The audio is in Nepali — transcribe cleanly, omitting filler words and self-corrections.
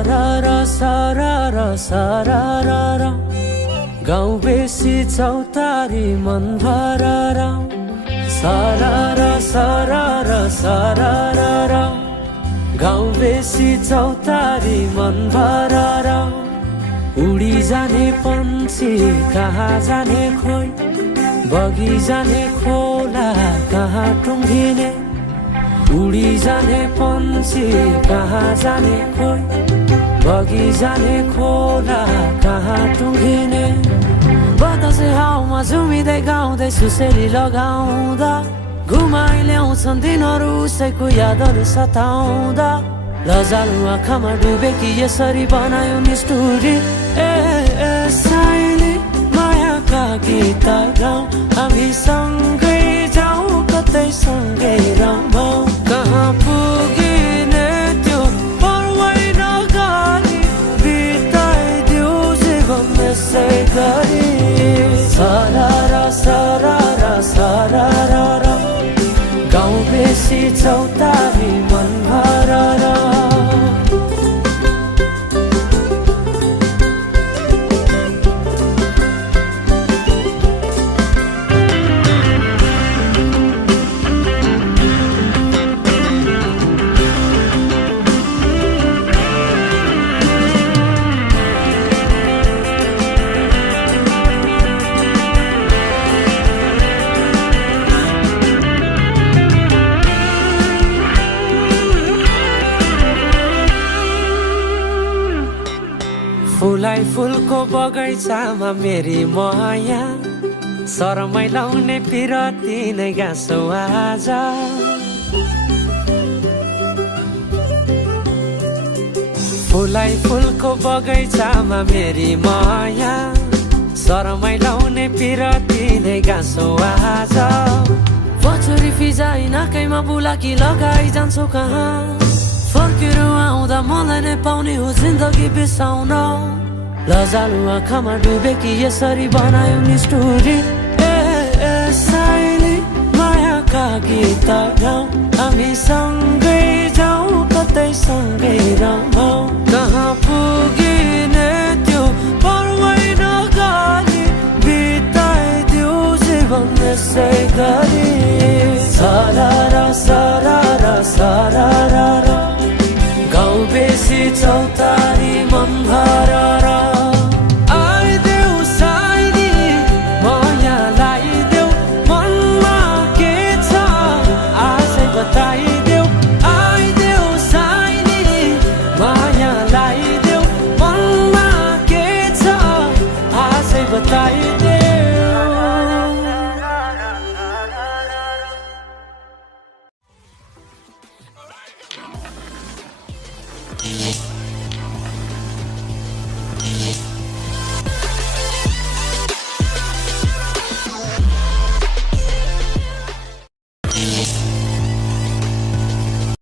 सरर सरर सरर गाउँ बेसी चौतारी मन भरर सरर सरर सरर गाउँ बेसी चौतारी मन भरर उडी जाने पन्छी कहाँ जाने खोइ बगी जाने खोला कहाँ टुङ्गिने उडी जाने पन्छी कहाँ जाने खोइ बगी जाने खोला कहाँ टुङ्गिने बतासे हाउमा झुमिँदै गाउँदै सुसेली लगाउँदा घुमाइ ल्याउँछन् दिनहरू उसैको यादहरू सताउँदा लजालु आँखामा डुबेकी यसरी बनायो निष्ठुरी ए साइली मायाका गीत गाउँ हामी सँगै जाउँ कतै सँगै रमाउँ कहाँ पुगिने त्यो पर्वै नगरी बिताइदिऊ जीवन यसै गरी सरर सरर सरर गाउँ बेसी चौतारी मन भरर फुलाई फुलको बगैँचामा मेरी माया शरमै लाउने पिरती नै गाँसो आज फुलाई फुलको बगैँचामा मेरी माया शरमै लाउने पिरती नै गाँसो आज पछुरी फिजाइ नाकैमा बुलाकी लगाइ जान्छौ कहाँ फर्केर आउँदा मलाई नै पाउने हो जिन्दगी बिसाउन लजालु आँखामा डुबेकी यसरी बनायो निष्ठुरी ए साइली मायाका गीत गाउँ हामी सँगै जाउँ कतै सँगै रमाउँ कहाँ पुगिने त्यो पर्वै नगरी बिताइदिऊ जीवन यसै गरी सरर सरर सरर गाउँ बेसी चौतारी मन भरर आइदेऊ साइली माया लाइदेऊ मनमा के छ आजै बताइदेऊ आइदेऊ साइली माया लाइदेऊ मनमा के छ आजै बताइदेऊ